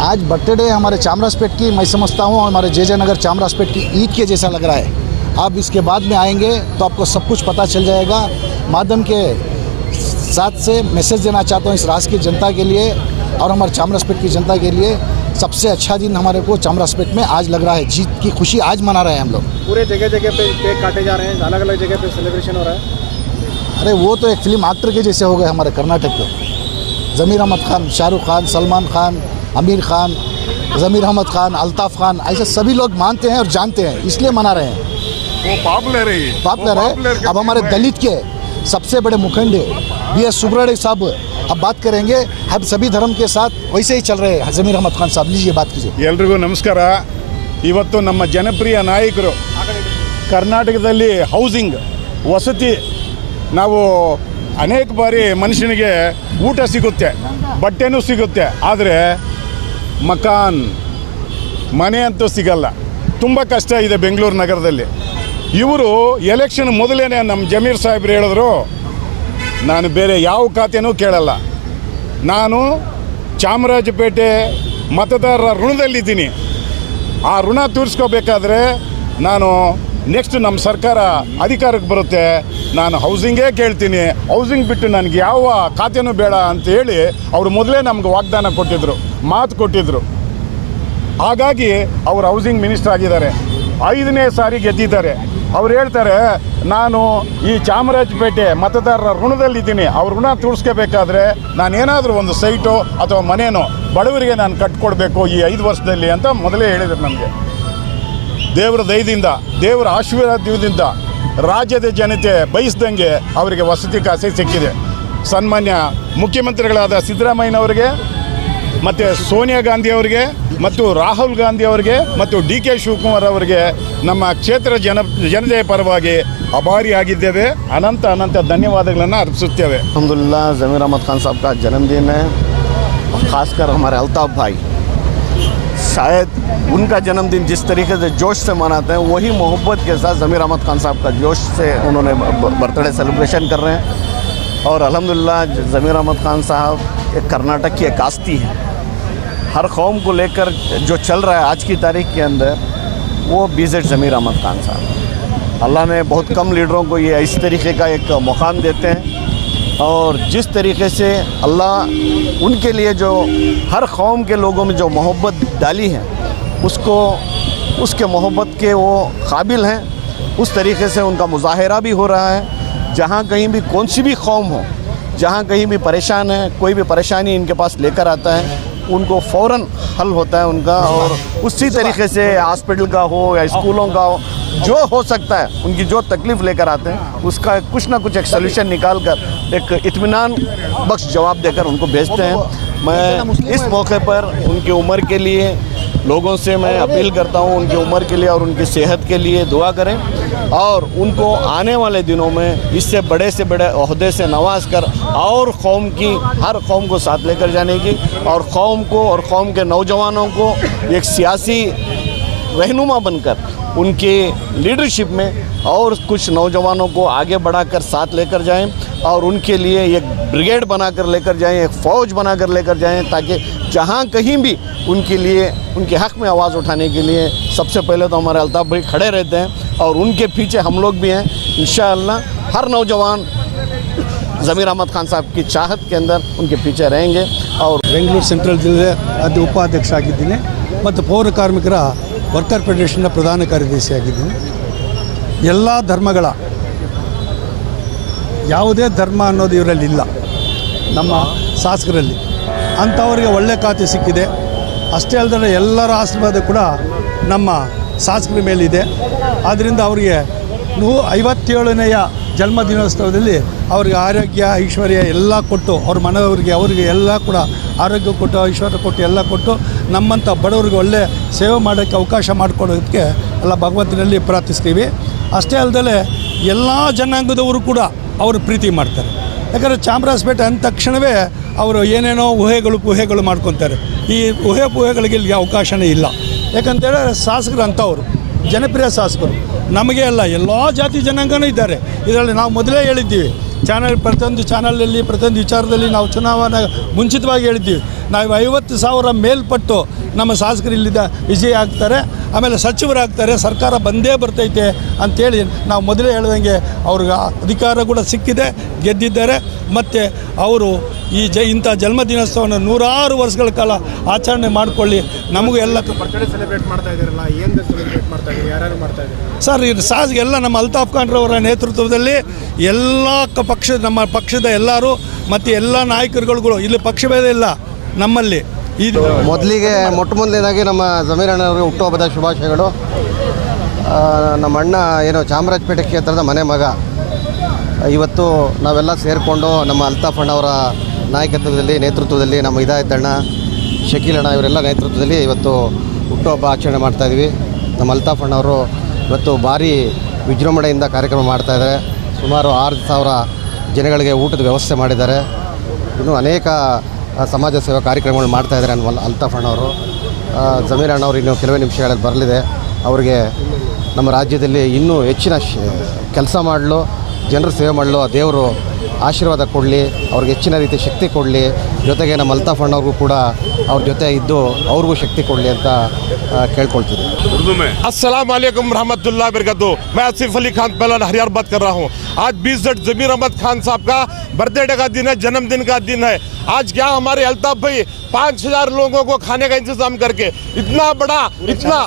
आज बर्थडे हमारे चामराजपेट की मैं समझता हूँ हमारे जे नगर चामराजपेट की ईद के जैसा लग रहा है। आप इसके बाद में आएंगे तो आपको सब कुछ पता चल जाएगा। माध्यम के साथ से मैसेज देना चाहता हूँ इस राज्य की जनता के लिए और हमारे चामराजपेट की जनता के लिए, सबसे अच्छा दिन हमारे को चामराजपेट में आज लग रहा है। जीत की खुशी आज मना रहे हैं हम लोग। पूरे जगह जगह पे केक काटे जा रहे हैं, अलग अलग जगह पे सेलिब्रेशन हो रहा है। अरे वो तो एक फिल्म एक्टर के जैसे हो गए हमारे कर्नाटक के। ज़मीर अहमद खान, शाहरुख खान, सलमान खान, आमिर खान, ज़मीर अहमद खान, अल्ताफ़ खान, ऐसे सभी लोग मानते हैं और जानते हैं, इसलिए मना रहे हैं। वो पॉपुलर है। अब हमारे दलित के सबसे बड़े मुखंड BS सुब्रमण्यम साहब अब बात करेंगे। हम सभी धर्म के साथ वैसे ही चल रहे हैं। ज़मीर अहमद खान साहब लीजिए, बात कीजिए। ಎಲ್ರಿಗೂ ನಮಸ್ಕಾರ। ಇವತ್ತು ನಮ್ಮ ಜನಪ್ರಿಯ ನಾಯಕರು ಕರ್ನಾಟಕದಲ್ಲಿ ಹೌಸಿಂಗ್ ವಸತಿ, ನಾವು ಅನೇಕ ಬಾರಿ ಮನುಷ್ಯನಿಗೆ ಊಟ ಸಿಗುತ್ತೆ, ಬಟ್ಟೆನೂ ಸಿಗುತ್ತೆ, ಆದರೆ ಮಕಾನ್ ಮನೆ ಅಂತೂ ಸಿಗಲ್ಲ. ತುಂಬ ಕಷ್ಟ ಇದೆ ಬೆಂಗಳೂರು ನಗರದಲ್ಲಿ. ಇವರು ಎಲೆಕ್ಷನ್ ಮೊದಲೇ ನಮ್ಮ ಜಮೀರ್ ಸಾಹೇಬ್ರು ಹೇಳಿದ್ರು, ನಾನು ಬೇರೆ ಯಾವ ಖಾತೆನೂ ಕೇಳಲ್ಲ, ನಾನು ಚಾಮರಾಜಪೇಟೆ ಮತದಾರರ ಋಣದಲ್ಲಿದ್ದೀನಿ, ಆ ಋಣ ತೀರಿಸ್ಕೋಬೇಕಾದ್ರೆ ನಾನು ನೆಕ್ಸ್ಟ್ ನಮ್ಮ ಸರ್ಕಾರ ಅಧಿಕಾರಕ್ಕೆ ಬರುತ್ತೆ, ನಾನು ಹೌಸಿಂಗೇ ಕೇಳ್ತೀನಿ, ಹೌಸಿಂಗ್ ಬಿಟ್ಟು ನನಗೆ ಯಾವ ಖಾತೆನೂ ಬೇಡ ಅಂತ ಹೇಳಿ ಅವರು ಮೊದಲೇ ನಮ್ಗೆ ವಾಗ್ದಾನ ಕೊಟ್ಟಿದ್ದರು, ಮಾತು ಕೊಟ್ಟಿದ್ದರು. ಹಾಗಾಗಿ ಅವರು ಹೌಸಿಂಗ್ ಮಿನಿಸ್ಟರ್ ಆಗಿದ್ದಾರೆ, 5ನೇ ಸಾರಿ ಗೆದ್ದಿದ್ದಾರೆ. ಅವ್ರು ಹೇಳ್ತಾರೆ, ನಾನು ಈ ಚಾಮರಾಜಪೇಟೆ ಮತದಾರರ ಋಣದಲ್ಲಿದ್ದೀನಿ, ಅವ್ರ ಋಣ ತೀರಿಸ್ಕೋಬೇಕಾದ್ರೆ ನಾನೇನಾದರೂ ಒಂದು ಸೈಟು ಅಥವಾ ಮನೇನೋ ಬಡವರಿಗೆ ನಾನು ಕಟ್ಕೊಡ್ಬೇಕು ಈ 5 ವರ್ಷದಲ್ಲಿ ಅಂತ ಮೊದಲೇ ಹೇಳಿದರು ನಮಗೆ. ದೇವರ ದಯದಿಂದ, ದೇವರ ಆಶೀರ್ವಾದದಿಂದ ರಾಜ್ಯದ ಜನತೆ ಬಯಸ್ದಂಗೆ ಅವರಿಗೆ ವಸತಿ ಖಾತೆ ಸಿಕ್ಕಿದೆ. ಸನ್ಮಾನ್ಯ ಮುಖ್ಯಮಂತ್ರಿಗಳಾದ ಸಿದ್ದರಾಮಯ್ಯನವರಿಗೆ ಮತ್ತು ಸೋನಿಯಾ ಗಾಂಧಿ ಅವರಿಗೆ ಮತ್ತು ರಾಹುಲ್ ಗಾಂಧಿ ಅವರಿಗೆ ಮತ್ತು DK ಶಿವಕುಮಾರ್ ಅವರಿಗೆ ನಮ್ಮ ಕ್ಷೇತ್ರ ಜನತೆಯ ಪರವಾಗಿ ಆಭಾರಿಯಾಗಿದ್ದೇವೆ. ಅನಂತ ಧನ್ಯವಾದಗಳನ್ನು ಅರ್ಪಿಸುತ್ತೇವೆ. अल्हम्दुलिल्लाह ज़मीर अहमद खान साहब का जन्मदिन है, ख़ासकर हमारे अल्ताफ़ भाई, शायद उनका जन्मदिन जिस तरीके से जोश से मनाते हैं वही मोहब्बत के साथ ज़मीर अहमद खान साहब का जोश से उन्होंने बर्थडे सेलिब्रेशन कर रहे हैं। और अल्हम्दुलिल्लाह ज़मीर अहमद खान साहब एक कर्नाटक की एक आस्ती है। हर कौम को लेकर जो चल रहा है आज की तारीख के अंदर, वो BZ ज़मीर अहमद खान साहब। अल्लाह ने बहुत कम लीडरों को ये इस तरीके का एक मुकाम देते हैं, और जिस तरीके से अल्लाह उनके लिए जो हर कौम के लोगों में जो मोहब्बत डाली है, उसको उसके मोहब्बत के वो काबिल हैं। उस तरीके से उनका मुजाहरा भी हो रहा है। जहाँ कहीं भी कौन सी भी कौम हो, जहाँ कहीं भी परेशान है, कोई भी परेशानी इनके पास लेकर आता है, उनको फ़ौरन हल होता है उनका। और उसी तरीके से हॉस्पिटल का हो या स्कूलों का हो, जो हो सकता है उनकी जो तकलीफ़ लेकर आते हैं उसका कुछ ना कुछ एक सल्यूशन निकाल कर एक इत्मीनान बख्श जवाब देकर उनको भेजते हैं। मैं इस मौके पर उनकी उम्र के लिए लोगों से मैं अपील करता हूँ, उनकी उम्र के लिए और उनकी सेहत के लिए दुआ करें, और उनको आने वाले दिनों में इससे बड़े ओहदे से नवाज कर और कौम की हर कौम को साथ लेकर जाने की, और कौम को और कौम के नौजवानों को एक सियासी रहनुमा बनकर उनके लीडरशिप में और कुछ नौजवानों को आगे बढ़ाकर साथ लेकर जाएं, और उनके लिए एक ब्रिगेड बनाकर लेकर जाएं, एक फ़ौज बनाकर लेकर जाएं, ताकि जहां कहीं भी उनके लिए उनके हक़ में आवाज़ उठाने के लिए सबसे पहले तो हमारे अल्ताफ़ भाई खड़े रहते हैं, और उनके पीछे हम लोग भी हैं। इंशाअल्लाह हर नौजवान ज़मीर अहमद खान साहब की चाहत के अंदर उनके पीछे रहेंगे। और ಬೆಂಗಳೂರು ಸೆಂಟ್ರಲ್ ಜಿಲ್ಲೆ ಉಪಾಧ್ಯಕ್ಷ ಆಗಿದ್ದೀನಿ ಮತ್ತು ಪೌರ ಕಾರ್ಮಿಕರ ವರ್ಕರ್ ಫೆಡರೇಷನ್ನ ಪ್ರಧಾನ ಕಾರ್ಯದರ್ಶಿ ಆಗಿದ್ದೀನಿ. ಎಲ್ಲ ಧರ್ಮಗಳ ಯಾವುದೇ ಧರ್ಮ ಅನ್ನೋದು ಇವರಲ್ಲಿ ಇಲ್ಲ, ನಮ್ಮ ಶಾಸಕರಲ್ಲಿ. ಅಂಥವರಿಗೆ ಒಳ್ಳೆ ಖಾತೆ ಸಿಕ್ಕಿದೆ. ಅಷ್ಟೇ ಅಲ್ಲದೆ ಎಲ್ಲರ ಆಶೀರ್ವಾದ ಕೂಡ ನಮ್ಮ ಶಾಸಕರ ಮೇಲಿದೆ. ಆದ್ದರಿಂದ ಅವರಿಗೆ 57ನೇಯ ಜನ್ಮದಿನೋತ್ಸವದಲ್ಲಿ ಅವರಿಗೆ ಆರೋಗ್ಯ ಐಶ್ವರ್ಯ ಎಲ್ಲ ಕೊಟ್ಟು, ಅವ್ರ ಅವರಿಗೆ ಎಲ್ಲ ಕೂಡ ಆರೋಗ್ಯ ಕೊಟ್ಟು, ಐಶ್ವರ್ಯ ಕೊಟ್ಟು, ಎಲ್ಲ ಕೊಟ್ಟು ನಮ್ಮಂಥ ಬಡವರಿಗೆ ಒಳ್ಳೆ ಸೇವೆ ಮಾಡೋಕ್ಕೆ ಅವಕಾಶ ಮಾಡಿಕೊಡೋದಕ್ಕೆ ಎಲ್ಲ ಭಗವಂತನಲ್ಲಿ ಪ್ರಾರ್ಥಿಸ್ತೀವಿ. ಅಷ್ಟೇ ಅಲ್ಲದೆ ಎಲ್ಲ ಜನಾಂಗದವರು ಕೂಡ ಅವರು ಪ್ರೀತಿ ಮಾಡ್ತಾರೆ. ಯಾಕಂದರೆ ಚಾಮರಾಜಪೇಟೆ ಅಂದ ತಕ್ಷಣವೇ ಅವರು ಏನೇನೋ ಊಹೆಗಳು ಮಾಡ್ಕೊತಾರೆ. ಈ ಊಹೆಗಳಿಗೆ ಇಲ್ಲಿ ಅವಕಾಶನೇ ಇಲ್ಲ. ಯಾಕಂತೇಳಿ ಶಾಸಕರು ಅಂಥವರು ಜನಪ್ರಿಯ ಶಾಸಕರು ನಮಗೆ ಅಲ್ಲ, ಎಲ್ಲ ಜಾತಿ ಜನಾಂಗನೂ ಇದ್ದಾರೆ ಇದರಲ್ಲಿ. ನಾವು ಮೊದಲೇ ಹೇಳಿದ್ದೀವಿ, ಪ್ರತಿಯೊಂದು ಚಾನಲಲ್ಲಿ ಪ್ರತಿಯೊಂದು ವಿಚಾರದಲ್ಲಿ ನಾವು ಚುನಾವಣೆ ಮುಂಚಿತವಾಗಿ ಹೇಳಿದ್ದೀವಿ. ನಾವು 50,000 ಮೇಲ್ಪಟ್ಟು ನಮ್ಮ ಶಾಸಕರು ಇಲ್ಲಿದ್ದ ವಿಜಯ ಆಗ್ತಾರೆ, ಆಮೇಲೆ ಸಚಿವರಾಗ್ತಾರೆ, ಸರ್ಕಾರ ಬಂದೇ ಬರ್ತೈತೆ ಅಂಥೇಳಿ ನಾವು ಮೊದಲೇ ಹೇಳ್ದಂಗೆ ಅವ್ರಿಗೆ ಅಧಿಕಾರ ಕೂಡ ಸಿಕ್ಕಿದೆ, ಗೆದ್ದಿದ್ದಾರೆ. ಮತ್ತು ಅವರು ಇಂಥ ಜನ್ಮದಿನೋತ್ಸವವನ್ನು 100 ವರ್ಷಗಳ ಕಾಲ ಆಚರಣೆ ಮಾಡಿಕೊಳ್ಳಿ. ನಮಗೂ ಎಲ್ಲ ಬರ್ತ್ಡೇ ಸೆಲೆಬ್ರೇಟ್ ಮಾಡ್ತಾ ಇದ್ದೀರಲ್ಲ, ಏನು ಸೆಲೆಬ್ರೇಟ್ ಮಾಡ್ತಾ ಇದ್ದೀರಿ, ಯಾರ್ಯಾರು ಮಾಡ್ತಾ ಇದ್ದೀರಿ? ಸರ್, ಇದು ಎಲ್ಲ ನಮ್ಮ ಅಲ್ತಾಫ್ ಖಾನ್ರವರ ನೇತೃತ್ವದಲ್ಲಿ ಎಲ್ಲ ನಮ್ಮ ಪಕ್ಷದ ಎಲ್ಲರೂ ಮತ್ತು ಎಲ್ಲ ನಾಯಕರುಗಳು, ಇಲ್ಲಿ ಪಕ್ಷಭೇದ ಇಲ್ಲ ನಮ್ಮಲ್ಲಿ. ಇದು ಮೊದಲನೇದಾಗಿ ನಮ್ಮ ಜಮೀರ್ ಅಣ್ಣವ್ರಿಗೆ ಹುಟ್ಟುಹಬ್ಬದ ಶುಭಾಶಯಗಳು. ನಮ್ಮ ಅಣ್ಣ ಏನು ಚಾಮರಾಜಪೇಟೆ ಕ್ಷೇತ್ರದ ಮನೆ ಮಗ. ಇವತ್ತು ನಾವೆಲ್ಲ ಸೇರಿಕೊಂಡು ನಮ್ಮ ಅಲ್ತಾಫ್ ಅಣ್ಣವರ ನಾಯಕತ್ವದಲ್ಲಿ ನೇತೃತ್ವದಲ್ಲಿ ನಮ್ಮ ಹಿದಾಯತ್ ಶಕೀಲ್ ಅಣ್ಣ ಇವರೆಲ್ಲ ನೇತೃತ್ವದಲ್ಲಿ ಇವತ್ತು ಹುಟ್ಟುಹಬ್ಬ ಆಚರಣೆ ಮಾಡ್ತಾಯಿದ್ವಿ. ನಮ್ಮ ಅಲ್ತಾಫ್ ಅಣ್ಣವರು ಇವತ್ತು ಭಾರಿ ವಿಜೃಂಭಣೆಯಿಂದ ಕಾರ್ಯಕ್ರಮ ಮಾಡ್ತಾಯಿದ್ದಾರೆ. ಸುಮಾರು 6,000 ಜನಗಳಿಗೆ ಊಟದ ವ್ಯವಸ್ಥೆ ಮಾಡಿದ್ದಾರೆ. ಇನ್ನೂ ಅನೇಕ ಸಮಾಜ ಸೇವಾ ಕಾರ್ಯಕ್ರಮಗಳು ಮಾಡ್ತಾಯಿದ್ದಾರೆ ಅಲ್ತಾಫ್ ಅಣ್ಣವರು. ಜಮೀರ್ ಅಣ್ಣವರು ಇನ್ನೂ ಕೆಲವೇ ನಿಮಿಷಗಳಲ್ಲಿ ಬರಲಿದೆ. ಅವರಿಗೆ ನಮ್ಮ ರಾಜ್ಯದಲ್ಲಿ ಇನ್ನೂ ಹೆಚ್ಚಿನ ಕೆಲಸ ಮಾಡಲು, ಜನರ ಸೇವೆ ಮಾಡಲು ಆ ದೇವರು ಆಶೀರ್ವಾದ ಕೊಡಲಿ, ಅವ್ರಿಗೆ ಹೆಚ್ಚಿನ ರೀತಿ ಶಕ್ತಿ ಕೊಡಲಿ. ಜೊತೆಗೆ ನಮ್ಮ ಅಲ್ತಾಫ್ ಅಣ್ಣವ್ರಿಗೂ ಕೂಡ ಅವ್ರ ಜೊತೆ ಇದ್ದು ಅವ್ರಿಗೂ ಶಕ್ತಿ ಕೊಡಲಿ ಅಂತ ಕೇಳ್ಕೊಳ್ತೀನಿ. अस्सलाम वालेकुम रहमतुल्लाह बरकातहू। मैं आसिफ अली खान पहला हरियार बात कर रहा हूँ। आज 20 जमीर अहमद खान साहब का बर्थडे का दिन है, जन्मदिन का दिन है। आज क्या हमारे अल्ताफ भाई 5,000 लोगों को खाने का इंतजाम करके इतना बड़ा, इतना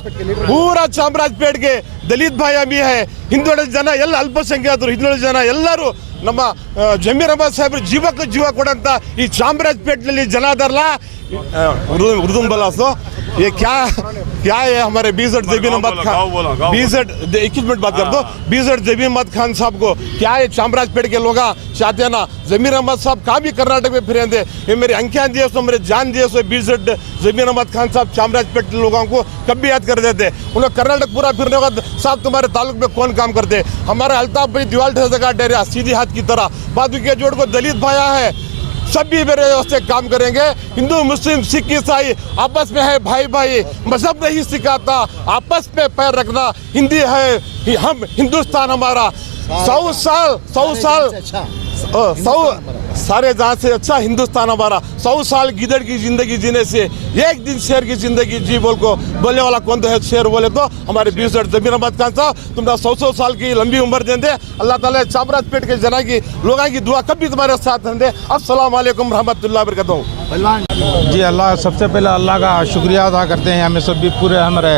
पूरा ಚಾಮರಾಜಪೇಟೆ के दलित भाई भी है, ಹಿಂದುಳಿದ ಜನ ಎಲ್ಲ ಅಲ್ಪಸಂಖ್ಯಾತರು, ಹಿಂದುಳಿದ ಜನ ಎಲ್ಲರೂ ನಮ್ಮ ಜಮೀರ್ ಅಹಮದ್ ಸಾಹೇಬ್ರು ಜೀವಕ್ಕೆ ಜೀವ ಕೊಡಂತ ಈ ಚಾಮರಾಜಪೇಟೆಯಲ್ಲಿ ಜನ ಅದರಲ್ಲ. उर्दू बोला सो ये क्या है हमारे 20 जमीर अहमद खान, 21 मिनट बात कर दो। 20 जमीर अहमद खान साहब को क्या है चामराजपेट के लोग चाहते हैं ना, जमीर अहमद साहब का भी कर्नाटक में फिरेंगे। ये मेरे अंकियां दिए सो, मेरे जान दिए सो 20 जमीर अहमद खान साहब चामराजपेट के लोगों को कभी याद कर देते। उन्हें कर्नाटक पूरा फिरने के बाद साहब तुम्हारे ताल्लुक में कौन काम करते? हमारे अल्ताफ भाई दीवाल ठेसे का डेरा सीधी हाथ की तरह, बाजू के जोड़ को दलित भाया है, सभी मेरे व्यवस्था काम करेंगे। हिंदू मुस्लिम सिख ईसाई आपस में है भाई भाई, मजहब नहीं सिखाता आपस में पैर रखना। हिंदी है, हम हिंदुस्तान हमारा 100 साल सारे जहाँ से अच्छा हिंदुस्तान हमारा। 100 साल गिदड़ की जिंदगी जीने से एक दिन शेर की जिंदगी जी बोल को बोलने वाला कौन तो है? शेर बोले तो हमारे 20 जमीर अहमद खान साहब तुम्हारा 100 साल की लंबी उम्र देंगे। अल्लाह ताला चामराजपेट के जना की लोगों की दुआ कभी तुम्हारे साथ देंगे। अस्सलाम वालेकुम रहमतुल्लाह बरकातहू। जी अल्लाह, सबसे पहले अल्लाह का शुक्रिया अदा करते हैं। हमें सभी पूरे हमारे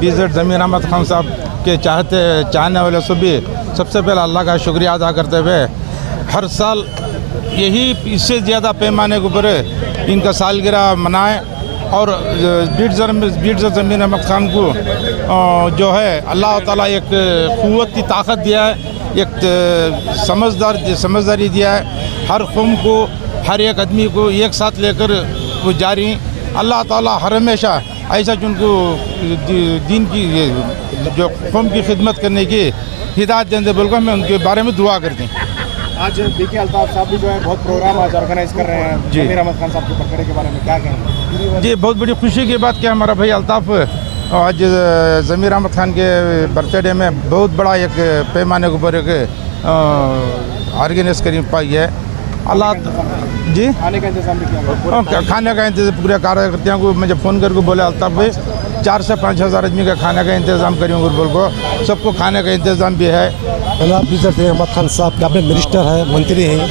20 जमीर अहमद खान साहब के चाहने वाले सभी सबसे पहले अल्लाह का शुक्रिया अदा करते हुए हर साल यही इससे ज़्यादा पैमाने के ऊपर इनका सालगिरह मनाएं और 20 जमीर अहमद खान को जो है अल्लाह ताला एक क़ुव्वत की ताकत दिया है, एक समझदारी दिया है। हर कौम को, हर एक आदमी को एक साथ लेकर वो जारी अल्लाह ताला हर हमेशा ऐसा उनको दीन की जो कौम की खिदमत करने की हिदायत देंगे बोलकर मैं उनके बारे में दुआ करती हूँ। आज देखिए अल्ताफ साहब भी जो है बहुत प्रोग्राम आज ऑर्गेनाइज कर रहे हैं जमीर अहमद खान साहब के बर्थडे के बारे में क्या कहेंगे? जी, बहुत बड़ी खुशी की बात क्या हमारा भाई अल्ताफ आज जमीर अहमद खान के बर्थडे में बहुत बड़ा एक पैमाने के ऊपर एक ऑर्गेनाइज कर पाई है। अल्लाह जी खाने का इंतजाम भी किया, खाने का इंतजाम पूरे कार्यकर्ताओं को मुझे फ़ोन करके बोले अल्ताफ भाई 4 से 5 हज़ार आदमी का खाने का इंतज़ाम करेंगे बोल को, सबको खाने का इंतज़ाम भी है। जनाब 20 अहमद खान साहब कैबिनेट मिनिस्टर है, मंत्री हैं।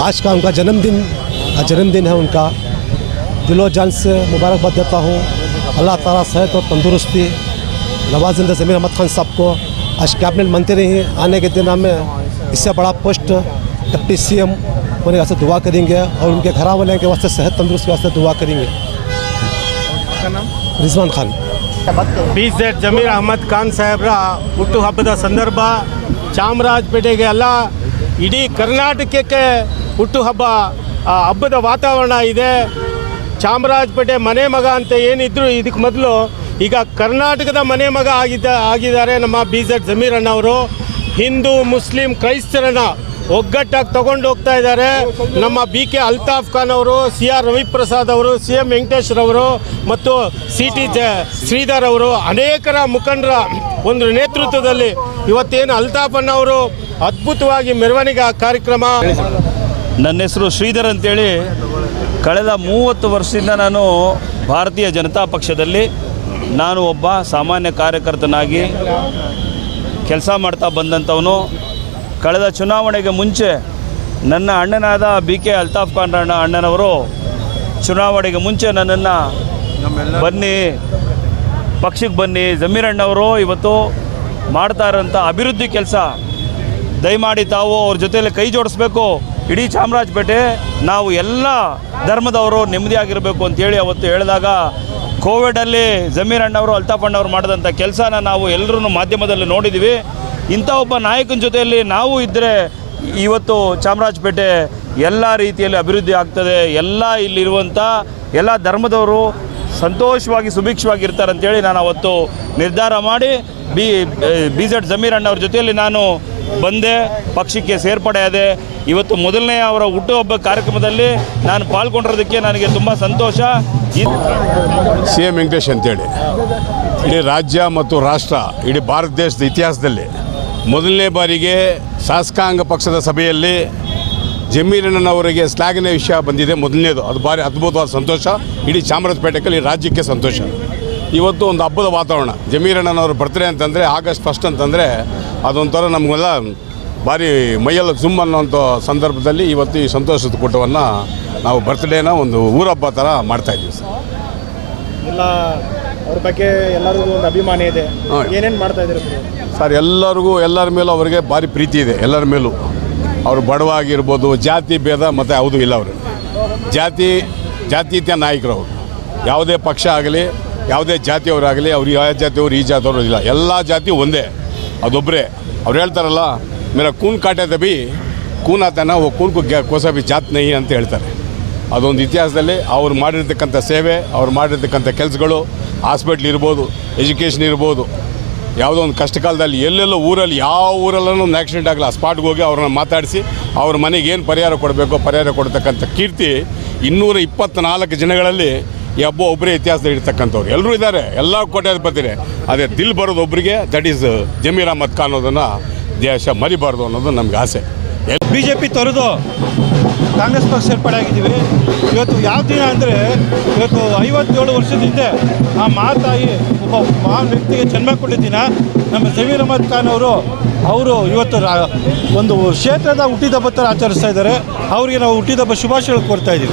आज का उनका जन्मदिन है उनका। दिलो जान से मुबारकबाद देता हूँ। अल्लाह ताला सेहत और तंदुरुस्ती नवाजिंदा जमीर अहमद खान साहब को। आज कैबिनेट मंत्री हैं, आने के दिन हमें इससे बड़ा पोस्ट डिप्टी CM होने वास्ते दुआ करेंगे और उनके घर वाले के वास्ते सेहत तंदुरुस्ती वास्ते दुआ करेंगे। रिजवान खान। 20 ಜಮೀರ್ ಅಹಮದ್ ಖಾನ್ ಸಾಹೇಬ್ರ ಹುಟ್ಟುಹಬ್ಬದ ಸಂದರ್ಭ ಚಾಮರಾಜಪೇಟೆಗೆ ಅಲ್ಲ ಇಡೀ ಕರ್ನಾಟಕಕ್ಕೆ ಹುಟ್ಟುಹಬ್ಬ ಹಬ್ಬದ ವಾತಾವರಣ ಇದೆ. ಚಾಮರಾಜಪೇಟೆ ಮನೆ ಮಗ ಅಂತ ಏನಿದ್ರು ಇದಕ್ಕೆ ಮೊದಲು ಈಗ ಕರ್ನಾಟಕದ ಮನೆ ಮಗ ಆಗಿದ್ದಾರೆ ನಮ್ಮ 20 ಜಮೀರ್ ಅಣ್ಣವರು. ಹಿಂದೂ ಮುಸ್ಲಿಂ ಕ್ರೈಸ್ತರನ್ನ ಒಗ್ಗಟ್ಟಾಗಿ ತಗೊಂಡು ಹೋಗ್ತಾ ಇದ್ದಾರೆ. ನಮ್ಮ BK ಅಲ್ತಾಫ್ ಖಾನ್ ಅವರು, CR ರವಿಪ್ರಸಾದ್ ಅವರು, CM ವೆಂಕಟೇಶ್ ರವರು ಮತ್ತು CT ಶ್ರೀಧರ್ ಅವರು ಅನೇಕರ ಮುಖಂಡರ ಒಂದು ನೇತೃತ್ವದಲ್ಲಿ ಇವತ್ತೇನು ಅಲ್ತಾಫ್ ಅಣ್ಣ ಅವರು ಅದ್ಭುತವಾಗಿ ಮೆರವಣಿಗೆ ಕಾರ್ಯಕ್ರಮ. ನನ್ನ ಹೆಸರು ಶ್ರೀಧರ್ ಅಂತೇಳಿ ಕಳೆದ 30 ವರ್ಷದಿಂದ ನಾನು ಭಾರತೀಯ ಜನತಾ ಪಕ್ಷದಲ್ಲಿ ನಾನು ಒಬ್ಬ ಸಾಮಾನ್ಯ ಕಾರ್ಯಕರ್ತನಾಗಿ ಕೆಲಸ ಮಾಡ್ತಾ ಬಂದಂಥವನು. ಕಳೆದ ಚುನಾವಣೆಗೆ ಮುಂಚೆ ನನ್ನ ಅಣ್ಣನಾದ BK ಅಲ್ತಾಫ್ ಖಾನ್ ಅಣ್ಣನವರು ಚುನಾವಣೆಗೆ ಮುಂಚೆ ನನ್ನನ್ನು ಬನ್ನಿ ಪಕ್ಷಕ್ಕೆ ಬನ್ನಿ, ಜಮೀರ್ ಅಣ್ಣವರು ಇವತ್ತು ಮಾಡ್ತಾ ಇರೋಂಥ ಅಭಿವೃದ್ಧಿ ಕೆಲಸ ದಯಮಾಡಿ ತಾವು ಅವ್ರ ಜೊತೆಯಲ್ಲಿ ಕೈ ಜೋಡಿಸ್ಬೇಕು, ಇಡೀ ಚಾಮರಾಜಪೇಟೆ ನಾವು ಎಲ್ಲ ಧರ್ಮದವರು ನೆಮ್ಮದಿಯಾಗಿರಬೇಕು ಅಂತೇಳಿ ಅವತ್ತು ಹೇಳಿದಾಗ ಕೋವಿಡಲ್ಲಿ ಜಮೀರ್ ಅಣ್ಣವರು ಅಲ್ತಾಫ್ ಅಣ್ಣವರು ಮಾಡಿದಂಥ ಕೆಲಸನ ನಾವು ಎಲ್ಲರೂ ಮಾಧ್ಯಮದಲ್ಲಿ ನೋಡಿದ್ದೀವಿ. ಇಂಥ ಒಬ್ಬ ನಾಯಕನ ಜೊತೆಯಲ್ಲಿ ನಾವು ಇದ್ದರೆ ಇವತ್ತು ಚಾಮರಾಜಪೇಟೆ ಎಲ್ಲ ರೀತಿಯಲ್ಲಿ ಅಭಿವೃದ್ಧಿ ಆಗ್ತದೆ, ಎಲ್ಲ ಇಲ್ಲಿರುವಂಥ ಎಲ್ಲ ಧರ್ಮದವರು ಸಂತೋಷವಾಗಿ ಸುಭಿಕ್ಷವಾಗಿ ಅಂತೇಳಿ ನಾನು ಅವತ್ತು ನಿರ್ಧಾರ ಮಾಡಿ BZ ಜಮೀರ್ ಅಣ್ಣವ್ರ ಜೊತೆಯಲ್ಲಿ ನಾನು ಬಂದೆ, ಪಕ್ಷಕ್ಕೆ ಸೇರ್ಪಡೆ ಆದೆ. ಇವತ್ತು ಮೊದಲನೇ ಅವರ ಹುಟ್ಟುಹಬ್ಬ ಕಾರ್ಯಕ್ರಮದಲ್ಲಿ ನಾನು ಪಾಲ್ಗೊಂಡಿರೋದಕ್ಕೆ ನನಗೆ ತುಂಬ ಸಂತೋಷ. CM ವೆಂಕಟೇಶ್ ಅಂತೇಳಿ ಇಡೀ ರಾಜ್ಯ ಮತ್ತು ರಾಷ್ಟ್ರ, ಇಡೀ ಭಾರತ ದೇಶದ ಇತಿಹಾಸದಲ್ಲಿ ಮೊದಲನೇ ಬಾರಿಗೆ ಶಾಸಕಾಂಗ ಪಕ್ಷದ ಸಭೆಯಲ್ಲಿ ಜಮೀರಣ್ಣನವರಿಗೆ ಶ್ಲಾಘನೆ ವಿಷಯ ಬಂದಿದೆ. ಮೊದಲನೇದು ಅದು ಭಾರಿ ಅದ್ಭುತವಾದ ಸಂತೋಷ. ಇಡೀ ಚಾಮರಾಜಪೇಟೆಯಲ್ಲಿ ರಾಜ್ಯಕ್ಕೆ ಸಂತೋಷ. ಇವತ್ತು ಒಂದು ಹಬ್ಬದ ವಾತಾವರಣ. ಜಮೀರಣ್ಣನವ್ರ ಬರ್ತ್ಡೇ ಅಂತಂದರೆ August 1 ಅಂತಂದರೆ ಅದೊಂಥರ ನಮಗೆಲ್ಲ ಭಾರಿ ಮೈಯೆಲ್ಲ ಜುಮ್ ಅನ್ನೋಂಥ ಸಂದರ್ಭದಲ್ಲಿ ಇವತ್ತು ಈ ಸಂತೋಷದ ಕೂಟವನ್ನು ನಾವು ಬರ್ತ್ಡೇನ ಒಂದು ಊರಹಬ್ಬ ಥರ ಮಾಡ್ತಾಯಿದ್ದೀವಿ ಸರ್. ಎಲ್ಲ ಅವ್ರ ಬಗ್ಗೆ ಎಲ್ಲರಿಗೂ ಒಂದು ಅಭಿಮಾನ ಇದೆ. ಏನೇನು ಮಾಡ್ತಾ ಇದ್ದೀರಿ ಸರ್? ಎಲ್ಲರಿಗೂ ಎಲ್ಲರ ಮೇಲೂ ಅವರಿಗೆ ಭಾರಿ ಪ್ರೀತಿ ಇದೆ. ಎಲ್ಲರ ಮೇಲೂ ಅವರು ಬಡವ ಆಗಿರ್ಬೋದು, ಜಾತಿ ಭೇದ ಮತ್ತು ಯಾವುದೂ ಇಲ್ಲ. ಅವರು ಜಾತೀಯ ನಾಯಕರು. ಅವರು ಯಾವುದೇ ಪಕ್ಷ ಆಗಲಿ, ಯಾವುದೇ ಜಾತಿಯವರಾಗಲಿ, ಅವ್ರು ಯಾವ ಜಾತಿಯವರು ಈ ಜಾತಿಯವರು ಇಲ್ಲ, ಎಲ್ಲ ಜಾತಿ ಒಂದೇ, ಅದೊಬ್ಬರೇ. ಅವ್ರು ಹೇಳ್ತಾರಲ್ಲ, ಮೇರಾ ಕೂನ್ ಕಾಟೆ ತಬಿ ಕೂನ್ ಆತನ ಓ ಕೂನ್ ಕೋಸಬಿ ಜಾತ್ ನೈ ಅಂತ ಹೇಳ್ತಾರೆ. ಅದೊಂದು ಇತಿಹಾಸದಲ್ಲಿ ಅವ್ರು ಮಾಡಿರ್ತಕ್ಕಂಥ ಸೇವೆ, ಅವ್ರು ಮಾಡಿರ್ತಕ್ಕಂಥ ಕೆಲಸಗಳು, ಹಾಸ್ಪಿಟ್ಲ್ ಇರ್ಬೋದು, ಎಜುಕೇಷನ್ ಇರ್ಬೋದು, ಯಾವುದೋ ಒಂದು ಕಷ್ಟ ಕಾಲದಲ್ಲಿ ಎಲ್ಲೆಲ್ಲೋ ಊರಲ್ಲಿ ಯಾವ ಊರಲ್ಲೂ ಒಂದು ಆಕ್ಸಿಡೆಂಟ್ ಆಗಲ್ಲ, ಆ ಸ್ಪಾಟ್ಗೆ ಹೋಗಿ ಅವ್ರನ್ನ ಮಾತಾಡಿಸಿ ಅವ್ರ ಮನೆಗೆ ಏನು ಪರಿಹಾರ ಕೊಡಬೇಕೋ ಪರಿಹಾರ ಕೊಡ್ತಕ್ಕಂಥ ಕೀರ್ತಿ 224 ಜನಗಳಲ್ಲಿ ಈ ಹಬ್ಬ ಒಬ್ಬರೇ ಇತಿಹಾಸದಲ್ಲಿ ಇರ್ತಕ್ಕಂಥವ್ರು. ಎಲ್ಲರೂ ಇದ್ದಾರೆ, ಎಲ್ಲ ಕೋಟ್ಯಾಧಿಪತಿರೇ. ಅದೇ ದಿಲ್ ಬರೋದು ಒಬ್ಬರಿಗೆ, ದಟ್ ಈಸ್ ಜಮೀರ್ ಅಹಮದ್ ಖಾನ್ ಅನ್ನೋದನ್ನು ದೇಶ ಮರಿಬಾರ್ದು ಅನ್ನೋದು ನಮಗೆ ಆಸೆ. BJP ತೊರೆದು ಕಾಂಗ್ರೆಸ್ ಪಕ್ಷ ಸೇರ್ಪಡೆ ಆಗಿದ್ದೀವಿ. ಇವತ್ತು ಯಾವ ದಿನ ಅಂದರೆ ಇವತ್ತು 57 ವರ್ಷದ ಹಿಂದೆ ಆ ಮಹಾತಾಯಿ ಒಬ್ಬ ಮಹಾನ್ ವ್ಯಕ್ತಿಗೆ ಜನ್ಮ ಕೊಟ್ಟಿದ್ದ ದಿನ ನಮ್ಮ ಜಮೀರ್ ಅಹಮದ್ ಖಾನ್ ಅವರು ಇವತ್ತು ಒಂದು ಕ್ಷೇತ್ರದ ಹುಟ್ಟಿದಬ್ಬ ಥರ ಆಚರಿಸ್ತಾ ಇದ್ದಾರೆ. ಅವರಿಗೆ ನಾವು ಹುಟ್ಟಿದಬ್ಬ ಶುಭಾಶಯಗಳು ಕೊಡ್ತಾ ಇದ್ದೀವಿ.